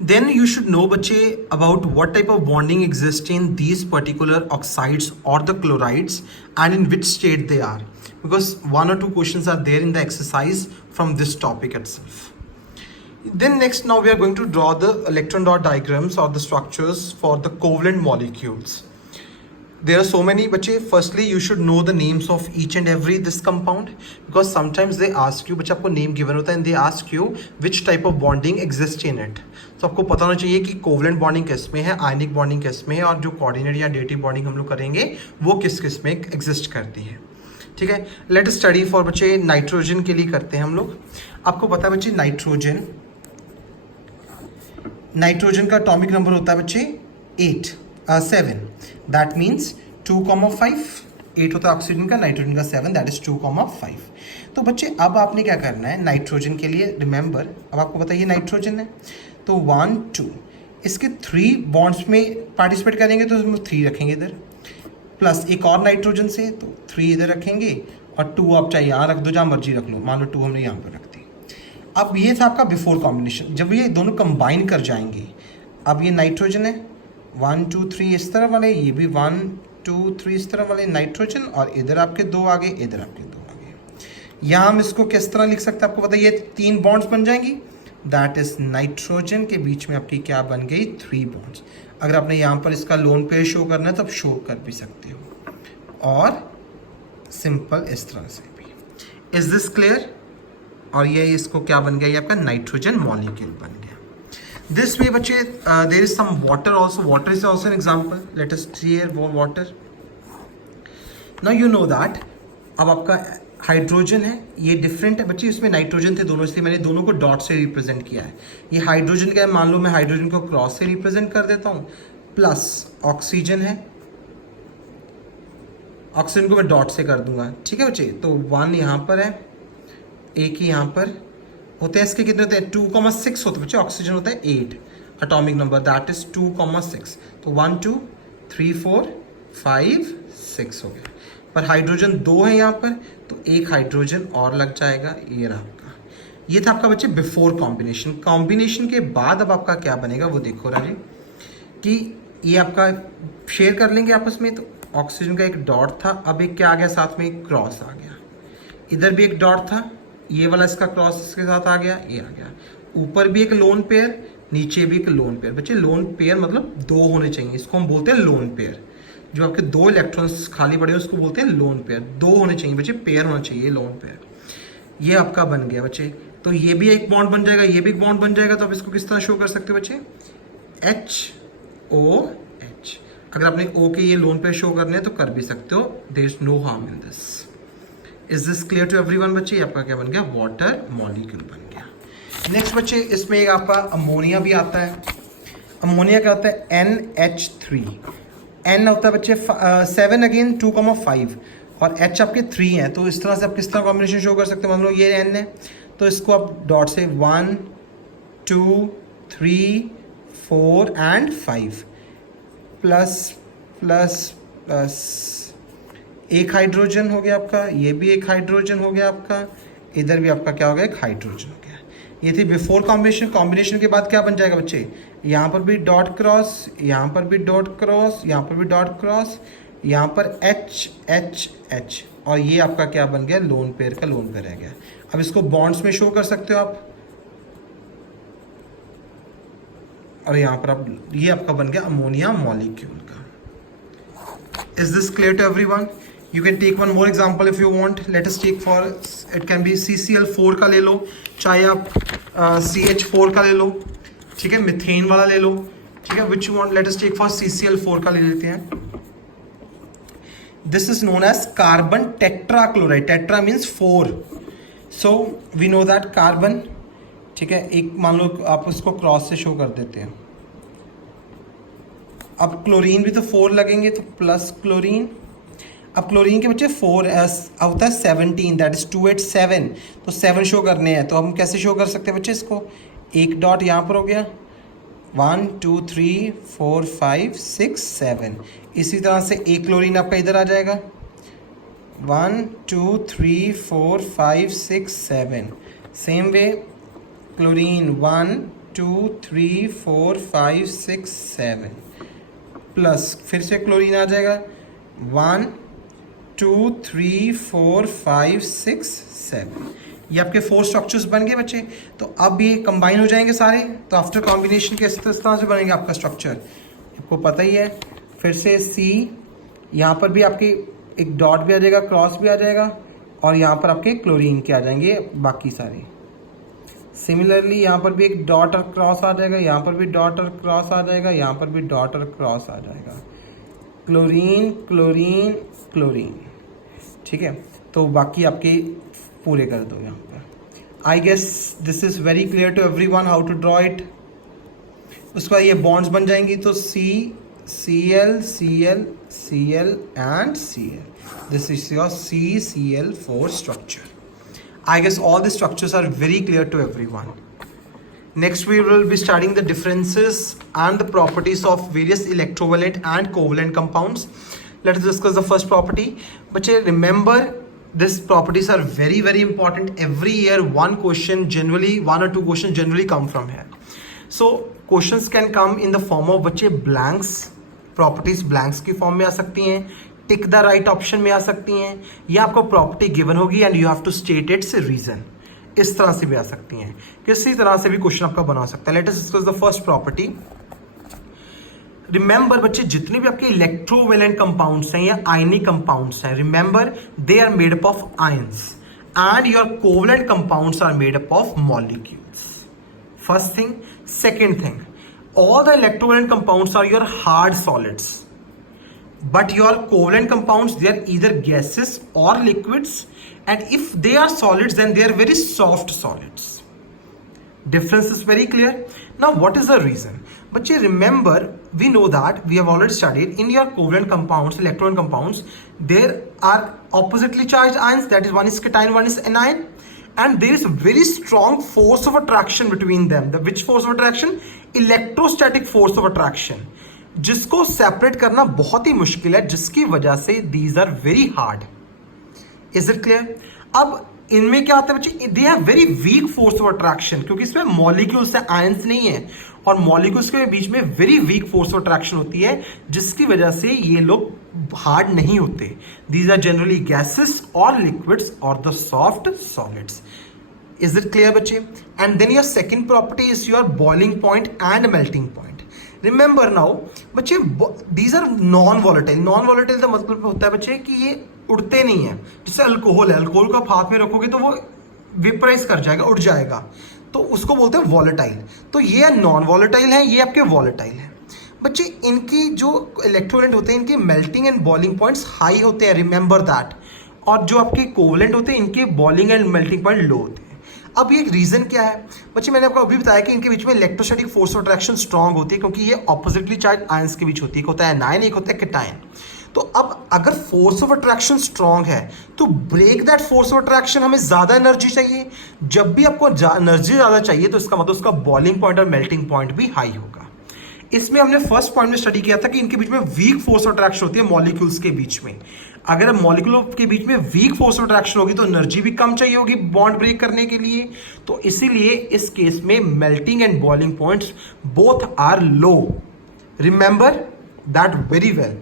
Then you should know बच्चे about what type of bonding exists in these particular oxides or the chlorides and in which state they are, because one or two questions are there in the exercise from this topic itself. Then next, now we are going to draw the electron dot diagrams or the structures for the covalent molecules. There are so many बच्चे. Firstly you should know the names of each and every this compound, because sometimes they ask you, बच्चे आपको name given होता है and they ask you which type of bonding exists in it. तो आपको पता होना चाहिए कि कोवलेंट बॉन्डिंग किस में है, आयनिक बॉन्डिंग किस में है, और जो कोऑर्डिनेट या डेटिव बॉन्डिंग हम लोग करेंगे वो किस किस में एग्जिस्ट करती है. ठीक है, लेट स्टडी फॉर बच्चे नाइट्रोजन के लिए करते हैं हम लोग. आपको पता है बच्चे नाइट्रोजन का एटॉमिक नंबर होता है बच्चे 7. That means 2,5. 8 होता है ऑक्सीजन का, नाइट्रोजन का 7, दैट इज 2,5. तो बच्चे अब आपने क्या करना है नाइट्रोजन के लिए, रिमेंबर अब आपको पता है ये नाइट्रोजन है, तो 1 2 इसके 3 बॉन्ड्स में पार्टिसिपेट करेंगे तो उसमें 3 रखेंगे इधर, प्लस एक और नाइट्रोजन से तो 3 इधर रखेंगे, और 2 आप चाहे यहाँ रख दो, जहाँ मर्जी रख लो, मान लो 2 हमने यहाँ पर रख दी. अब ये था आपका बिफोर कॉम्बिनेशन. जब ये दोनों कंबाइन कर जाएंगे, अब ये नाइट्रोजन है 1 2 3 इस तरफ वाले, ये भी 1 2 3 इस तरफ वाले नाइट्रोजन, और इधर आपके 2 आगे, इधर आपके 2 आगे. यहाँ हम इसको किस तरह लिख सकते हैं आपको पता है, ये 3 बॉन्ड्स बन जाएंगी, दैट इज नाइट्रोजन के बीच में आपकी क्या बन गई 3 बॉन्ड्स. अगर आपने यहाँ पर इसका लोन पेयर शो करना है तो आप शो कर भी सकते हो, और सिंपल इस तरह से भी. Is this clear? और ये इसको क्या बन गया, ये आपका नाइट्रोजन मॉलिक्यूल बन गया. दिस वे बच्चे there is some water also. Water is also an example. Let us clear वो water. Now you know that अब आपका हाइड्रोजन है, ये डिफरेंट है बच्चे, इसमें नाइट्रोजन थे दोनों, इसलिए मैंने दोनों को डॉट से रिप्रेजेंट किया है. ये हाइड्रोजन का है, मान लो मैं हाइड्रोजन को क्रॉस से रिप्रेजेंट कर देता हूँ, प्लस ऑक्सीजन है, ऑक्सीजन को मैं डॉट से कर दूंगा. ठीक है बच्चे, तो 1 यहाँ पर है, एक ही यहाँ पर होते हैं. इसके कितने होते हैं 2,6 होते हैं बच्चे. ऑक्सीजन होता है 8 एटॉमिक नंबर, दैट इज 2,6. तो 1 2 3 4 5 6 हो गया. पर हाइड्रोजन 2 है यहाँ पर, तो एक हाइड्रोजन और लग जाएगा. ये रहा आपका, ये था आपका बच्चे बिफोर कॉम्बिनेशन. कॉम्बिनेशन के बाद अब आपका क्या बनेगा वो देखो राजी, कि ये आपका शेयर कर लेंगे आपस में. तो ऑक्सीजन का एक डॉट था, अब एक क्या आ गया साथ में, एक क्रॉस आ गया. इधर भी एक डॉट था, ये वाला इसका क्रॉस इसके साथ आ गया, ये आ गया. ऊपर भी एक लोन पेयर, नीचे भी एक लोन पेयर. बच्चे लोन पेयर मतलब 2 होने चाहिए, इसको हम बोलते हैं लोन पेयर. जो आपके 2 इलेक्ट्रॉन्स खाली पड़े हैं उसको बोलते हैं लोन पेयर. 2 होने चाहिए बच्चे, पेयर होना चाहिए लोन पेयर. ये आपका बन गया बच्चे. तो ये भी एक बॉन्ड बन जाएगा, ये भी एक बॉन्ड बन जाएगा. तो आप इसको किस तरह शो कर सकते हो बच्चे, HOH. अगर आपने O के ये लोन पेयर शो करने हैं तो कर भी सकते हो, there is no harm in this. Is this clear to everyone बच्चे? आपका क्या बन गया, वाटर मॉलिक्यूल बन गया. नेक्स्ट बच्चे, इसमें एक आपका अमोनिया भी आता है. अमोनिया क्या होता है, NH3. N होता है बच्चे 7 अगेन 2,5, और H आपके 3 हैं. तो इस तरह से आप किस तरह कॉम्बिनेशन शो कर सकते हैं, मान लो ये N है, तो इसको आप डॉट से 1 2 3 4 एंड 5 प्लस प्लस प्लस, एक हाइड्रोजन हो गया आपका, ये भी एक हाइड्रोजन हो गया आपका, इधर भी आपका क्या हो गया, एक हाइड्रोजन हो गया. ये थी बिफोर कॉम्बिनेशन. कॉम्बिनेशन के बाद क्या बन जाएगा बच्चे, यहाँ पर भी डॉट क्रॉस, यहाँ पर भी डॉट क्रॉस, यहाँ पर भी डॉट क्रॉस, यहाँ पर H, और ये आपका क्या बन गया, लोन पेयर का लोन पेयर रह गया. अब इसको बॉन्ड्स में शो कर सकते हो आप, और यहाँ पर आप, ये आपका बन गया अमोनिया मॉलिक्यूल का. Is this clear to everyone? You can take one more example if you want. Let us take for, it can be CCl4 का ले लो, चाहे आप CH4 का ले लो, ठीक है, मिथेन वाला ले लो, ठीक है, which you want. Let us take for CCl4 का ले लेते हैं. This is known as carbon tetrachloride. Tetra means 4. So we know that carbon, ठीक है, एक मान लो आप उसको क्रॉस से शो कर देते हैं. अब क्लोरीन भी तो 4 लगेंगे, तो प्लस क्लोरीन. अब क्लोरीन के बच्चे 4 होता है 17, दैट इज 287. तो 7 शो करने हैं, तो हम कैसे शो कर सकते हैं बच्चे इसको, एक डॉट यहाँ पर हो गया, 1 2 3 4 5 6 7. इसी तरह से एक क्लोरीन आपका इधर आ जाएगा, 1 2 3 4 5 6 7. सेम वे क्लोरीन 1 2 3 4 5 6 7 प्लस फिर से क्लोरीन आ जाएगा 1 2 3 4 5 6 7। ये आपके 4 स्ट्रक्चर्स बन गए बच्चे। तो अब ये कंबाइन हो जाएंगे सारे। तो आफ्टर कॉम्बिनेशन किस तरह से बनेंगे आपका स्ट्रक्चर आपको पता ही है। फिर से सी, यहाँ पर भी आपके एक डॉट भी आ जाएगा, क्रॉस भी आ जाएगा, और यहाँ पर आपके क्लोरीन के आ जाएंगे बाकी सारे। सिमिलरली यहाँ पर भी एक डॉट और क्रॉस आ जाएगा, यहाँ पर भी डॉट और क्रॉस आ जाएगा, यहाँ पर भी डॉट और क्रॉस आ जाएगा। क्लोरीन क्लोरीन क्लोरीन, ठीक है। तो बाकी आपके पूरे कर दो यहाँ पर। I guess this is very clear to everyone how to draw it. उसके बाद ये बॉन्ड्स बन जाएंगी, तो C Cl Cl Cl and Cl. This is your CCl4 structure. I guess all the structures are very clear to everyone. Next we will be studying the differences and the properties of various electrovalent and covalent compounds. Let us discuss the first property. But remember, these properties are very very important. Every year one or two questions generally come from here. So questions can come in the form of बच्चे blanks. Properties blanks की form में आ सकती हैं, tick the right option में आ सकती हैं, या आपको प्रॉपर्टी गिवन होगी and you have to state its reason. इस तरह से भी आ सकती हैं, किसी तरह से भी क्वेश्चन आपका बना सकता है। Let us discuss the first property. Remember बच्चे, जितने भी आपके इलेक्ट्रोवेलेंट कंपाउंड्स हैं या आयनिक कंपाउंड्स हैं, remember they are made up of ions and your covalent compounds are made up of molecules. First thing. Second thing, all the electrovalent compounds are your hard solids, but your covalent compounds, they are either gases or liquids, and if they are solids then they are very soft solids. Difference is very clear. Now what is the reason? But you remember, we know that we have already studied in your covalent compounds, electrovalent compounds, there are oppositely charged ions, that is one is cation, one is anion, and there is a very strong force of attraction between them. The which force of attraction? Electrostatic force of attraction, जिसको separate करना बहुत ही मुश्किल है, जिसकी वजह से these are very hard. Is it clear? अब इनमें क्या होता है बच्चे, they have very weak force of attraction, क्योंकि इसमें मॉलिक्यूल्स है, आयंस नहीं है, और मॉलिक्यूल्स के बीच में very weak force of attraction होती है, जिसकी वजह से ये लोग हार्ड नहीं होते। दीज आर जनरली गैसेस और लिक्विड्स और the soft solids. Is it clear बच्चे? And then your second property is your boiling point and melting point. Remember now बच्चे, these are non volatile. Non volatile का मतलब होता है बच्चे कि ये उड़ते नहीं है। जैसे अल्कोहल है, अल्कोहल को आप हाथ में रखोगे तो वो वेपराइज कर जाएगा, उड़ जाएगा, तो उसको बोलते हैं वॉलेटाइल। तो ये नॉन वॉलेटाइल है, ये आपके वॉलेटाइल है। बच्चे इनकी जो इलेक्ट्रोलाइट होते हैं, इनके melting and boiling points high होते हैं, रिमेंबर दैट। और जो आपके कोवलेंट होते हैं, इनके बॉइलिंग एंड मेल्टिंग पॉइंट लो होते हैं। अब ये एक रीजन क्या है बच्चे, मैंने आपको अभी बताया कि इनके बीच में electrostatic force of attraction strong होती है, क्योंकि ये ऑपोजिटली चार्ज आयंस के बीच होती है। एक होता है एनायन, एक होता है कैटायन। तो अब अगर फोर्स ऑफ अट्रैक्शन स्ट्रांग है तो break that force of attraction हमें ज्यादा एनर्जी चाहिए। जब भी आपको एनर्जी ज्यादा चाहिए तो इसका मतलब उसका बॉइलिंग पॉइंट और मेल्टिंग पॉइंट भी हाई होगा। इसमें हमने फर्स्ट पॉइंट में स्टडी किया था कि इनके बीच में वीक फोर्स ऑफ अट्रैक्शन होती है मॉलिक्यूल्स के बीच में। अगर मॉलिक्यूल के बीच में वीक फोर्स ऑफ अट्रैक्शन होगी तो एनर्जी भी कम चाहिए होगी बॉन्ड ब्रेक करने के लिए। तो इसीलिए इस केस में melting and boiling points both are low. Remember that very well.